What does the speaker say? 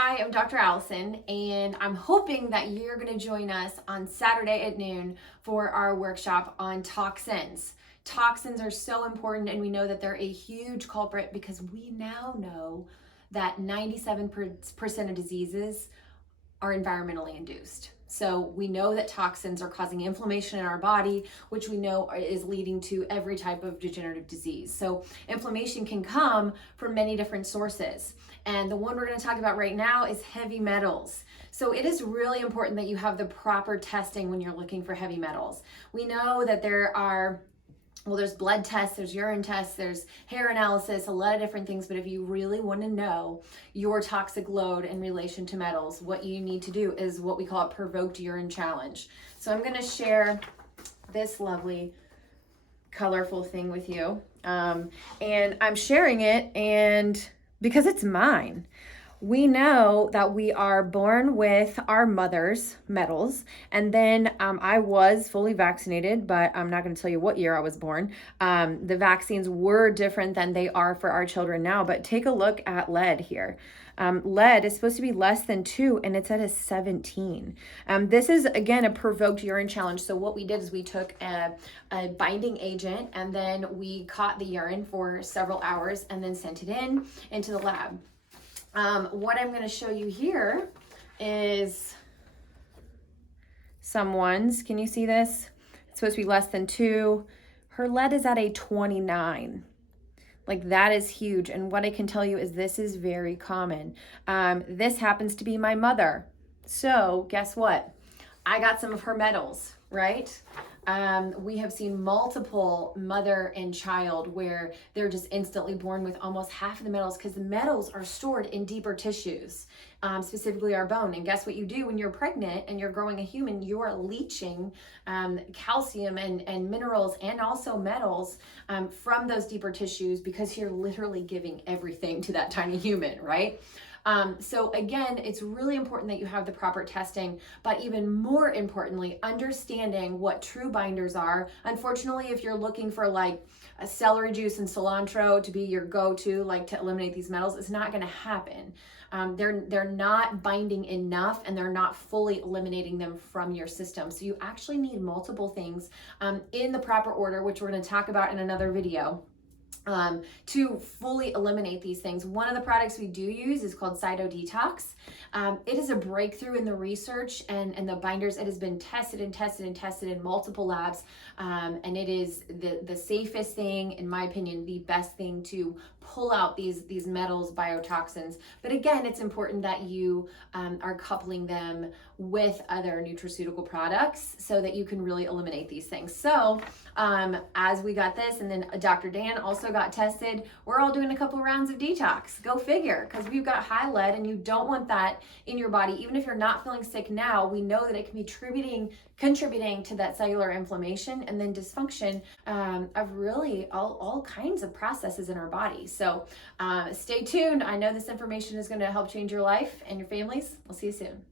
Hi, I'm Dr. Allison, and I'm hoping that you're going to join us on Saturday at noon for our workshop on toxins. Toxins are so important, and we know that they're a huge culprit because we now know that 97% of diseases are environmentally induced. So we know that toxins are causing inflammation in our body, which we know is leading to every type of degenerative disease. So inflammation can come from many different sources. And the one we're going to talk about right now is heavy metals. So it is really important that you have the proper testing when you're looking for heavy metals. We know that there's blood tests, there's urine tests, there's hair analysis, a lot of different things. But if you really want to know your toxic load in relation to metals, what you need to do is what we call a provoked urine challenge. So I'm going to share this lovely, colorful thing with you. And I'm sharing it because it's mine. We know that we are born with our mother's metals, and then I was fully vaccinated, but I'm not going to tell you what year I was born. The vaccines were different than they are for our children now, but take a look at lead here. Lead is supposed to be less than 2, and it's at a 17. This is, again, a provoked urine challenge. So what we did is we took a binding agent, and then we caught the urine for several hours and then sent it into the lab. What I'm going to show you here is someone's. Can you see this? It's supposed to be less than 2. Her lead is at a 29. Like, that is huge. And what I can tell you is this is very common. This happens to be my mother. So guess what? I got some of her metals, right? We have seen multiple mother and child where they're just instantly born with almost half of the metals, because the metals are stored in deeper tissues, specifically our bone. And guess what you do when you're pregnant and you're growing a human? You are leaching calcium and minerals and also metals from those deeper tissues, because you're literally giving everything to that tiny human, right? So again, it's really important that you have the proper testing, but even more importantly, understanding what true binders are. Unfortunately, if you're looking for like a celery juice and cilantro to be your go-to, like to eliminate these metals, it's not going to happen. They're not binding enough, and they're not fully eliminating them from your system. So you actually need multiple things in the proper order, which we're going to talk about in another video. To fully eliminate these things. One of the products we do use is called Cyto Detox. It is a breakthrough in the research and the binders. It has been tested and tested and tested in multiple labs, and it is the safest thing, in my opinion, the best thing to pull out these metals, biotoxins. But again, it's important that you are coupling them with other nutraceutical products so that you can really eliminate these things. So as we got this, and then Dr. Dan also got tested, we're all doing a couple rounds of detox. Go figure, because we've got high lead, and you don't want that in your body. Even if you're not feeling sick now, we know that it can be contributing to that cellular inflammation and then dysfunction of really all kinds of processes in our body. So stay tuned. I know this information is going to help change your life and your families. We'll see you soon.